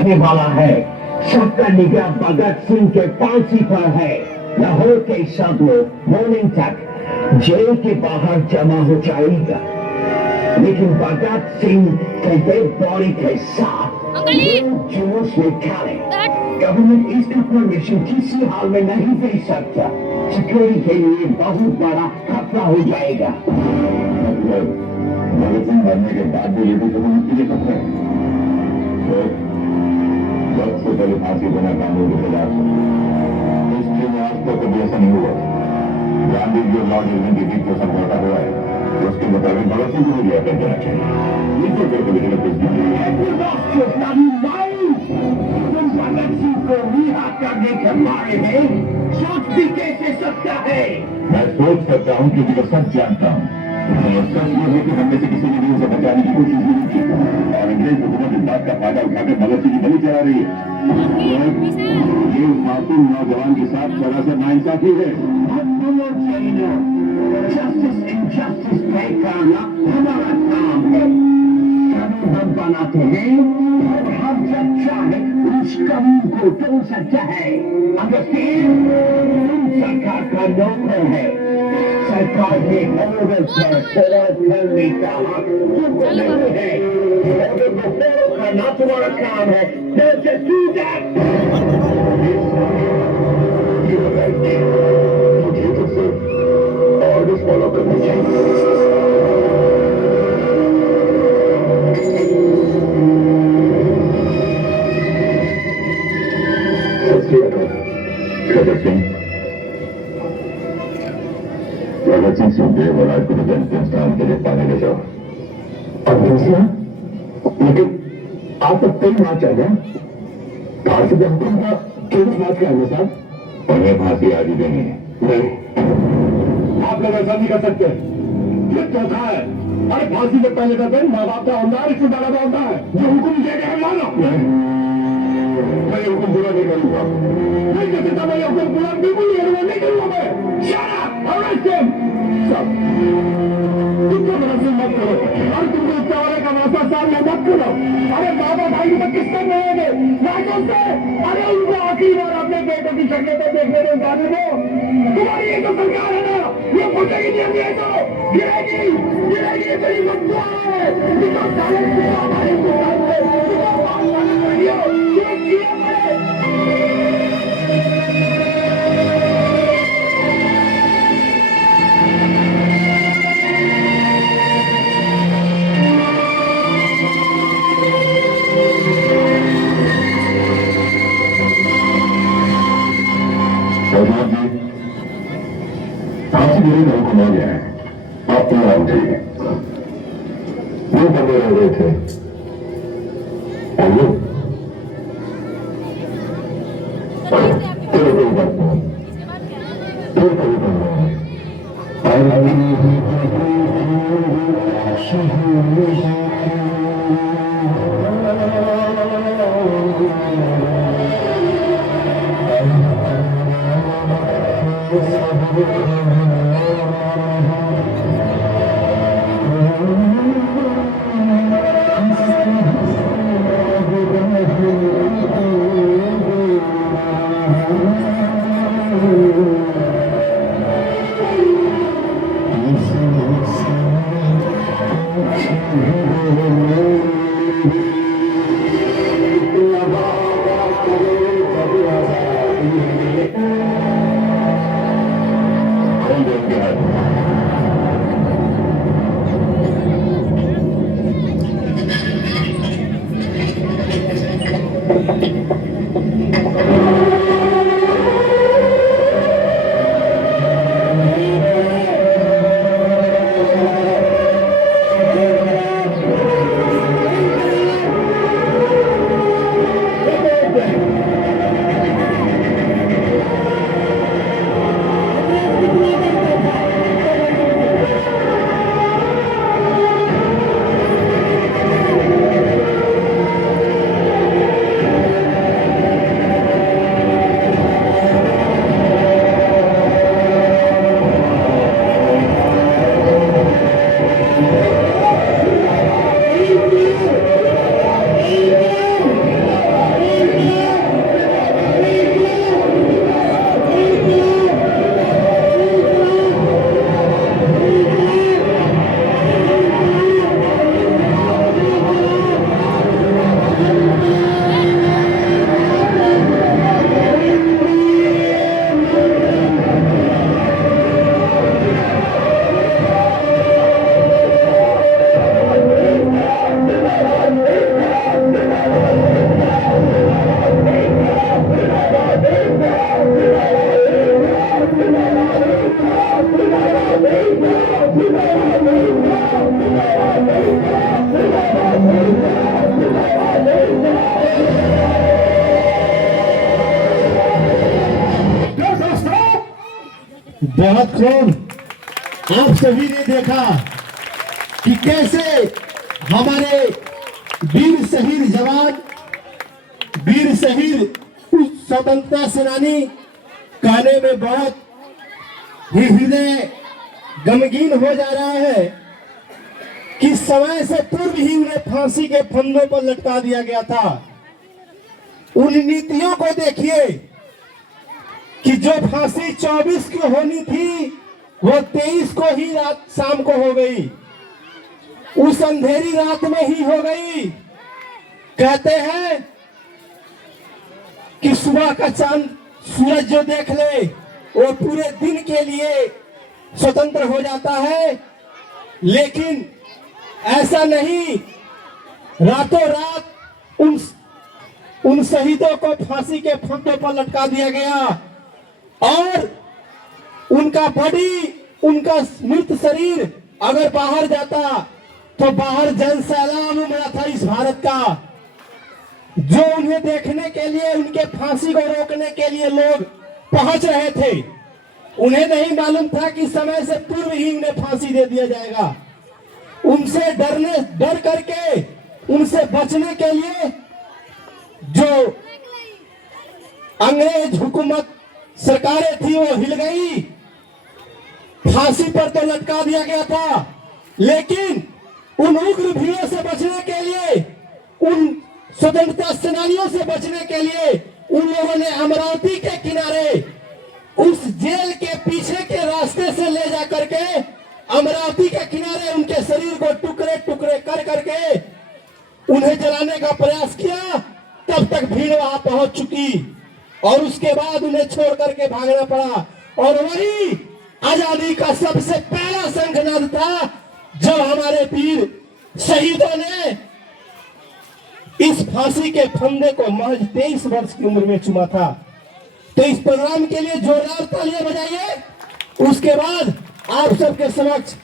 रखने वाला है। सबका निगाह भगत सिंह के फांसी पर है। लाहौर के सब लोग मॉर्निंग तक जेल के बाहर जमा हो जाएगा, लेकिन भगत सिंह के डेड बॉडी के साथ जुलूस निकाले। गवर्नमेंट इसका परमिशन किसी हाल में नहीं दे सकता। सिक्योरिटी के लिए बहुत बड़ा खतरा हो जाएगा। भगत सिंह मरने के बाद भी लेडी को मुक्ति दे सकते हैं। सबसे पहले फांसी देना कानून के खिलाफ है। हिस्ट्री में आज तक कभी ऐसा नहीं हुआ। गांधी जी और लॉर्ड इरविन के बीच जो समझौता हुआ है उसके मुताबिक भगत सिंह को भी रिहा कर देना चाहिए। ये तो भगत सिंह को रिहा करने के बारे में सोच भी कैसे सकता है? मैं सोच सकता हूँ क्योंकि मैं सच जानता हूँ। सच ये है कि हम में से किसी ने भी उसे बचाने की कोशिश नहीं की और अंग्रेज हुकूमत इस बात का फायदा उठाकर भगत सिंह की बलि चला रही है। ये उस मासूम नौजवान के साथ सरासर नाइंसाफी है। जस्टिस इनजस्टिस तय करना हमारा काम है। कानून हम बनाते हैं और हम जब चाहे उस कानून को तोड़ सकता है। अंडरस्टैंड? सरकार का नौकर है। सरकार के ऑर्डर पर फॉलो करने का हक तुमको नहीं है। ऑर्डर को फॉलो करना तुम्हारा काम है। Don't just do that. मुझे तो सिर्फ ऑर्डर फॉलो करने चाहिए। भगत सिंह सुखदेव और राज को अंतिम स्थान के लिए पाने ले जाओ। अंतिम स्थान? लेकिन आप तक कई मार्च आ गया। फांसी के हुक्म का 24 मार्च का है साहब। उन्हें फांसी आज ही देनी है। नहीं, आप लोग ऐसा नहीं कर सकते। ये चौथा है। अरे फांसी से पहले का दिन माँ बाप का होता है, रिश्तेदारों का होता है। जो हुक्म दिया गया है मानो। मैं ये हुक्म पूरा नहीं करूंगा। नहीं कर सकता। मैं ये हुक्म पूरा बिल्कुल नहीं करूंगा। नहीं करूंगा मैं। Shut up! Arrest him! सब तुमको भरोसे मत करो और तुमको इससे और एक अवसर सामने मत करो। अरे बाबा भाई तो किससे मिलेंगे? राजों से। अरे उनको आखिरी बार अपने बेटों की शक्ल तो देखने दो। जाने दो। तुम्हारी ये तो सरकार है ना, ये फूटेगी नहीं। ये तो गिरेगी गिरेगी। तेरी मत है साले हमारे फांसी देने का हुक्म आ गया है। आप क्यों आना चाहिए? वो बंदे रह रहे थे और वो चलो कोई बात नहीं। फिर कभी करना बहुत खूब। आप सभी ने देखा कि कैसे हमारे वीर शहीद जवान, वीर शहीद स्वतंत्रता सेनानी कहने में बहुत ही हृदय गमगीन हो जा रहा है कि समय से पूर्व ही उन्हें फांसी के फंदों पर लटका दिया गया था। उन नीतियों को देखिए कि जो फांसी 24 की होनी थी वो 23 को ही रात शाम को हो गई, उस अंधेरी रात में ही हो गई। कहते हैं कि सुबह का चांद सूरज जो देख ले वो पूरे दिन के लिए स्वतंत्र हो जाता है, लेकिन ऐसा नहीं। रातों रात उन शहीदों को फांसी के फंदों पर लटका दिया गया और उनका बॉडी, उनका मृत शरीर अगर बाहर जाता तो बाहर जन सैलाब उमड़ा था इस भारत का। जो उन्हें देखने के लिए, उनके फांसी को रोकने के लिए लोग पहुंच रहे थे, उन्हें नहीं मालूम था कि समय से पूर्व ही उन्हें फांसी दे दिया जाएगा। उनसे डर करके, उनसे बचने के लिए जो अंग्रेज हुकूमत सरकारें थी वो हिल गई, फांसी पर तो लटका दिया गया था, लेकिन उन उग्र भीड़ों से बचने के लिए, उन स्वतंत्रता सेनानियों से बचने के लिए उन लोगों ने अमरावती के किनारे उस जेल के पीछे के रास्ते से ले जा करके अमरावती के किनारे उनके शरीर को टुकड़े टुकड़े कर करके उन्हें जलाने का प्रयास किया। तब तक भीड़ वहां पहुंच चुकी और उसके बाद उन्हें छोड़ करके भागना पड़ा। और वही आजादी का सबसे पहला शंखनाद था जब हमारे वीर शहीदों ने इस फांसी के फंदे को महज 23 वर्ष की उम्र में चुमा था। तो इस प्रोग्राम के लिए जोरदार तालियां बजाइए। उसके बाद आप सबके समक्ष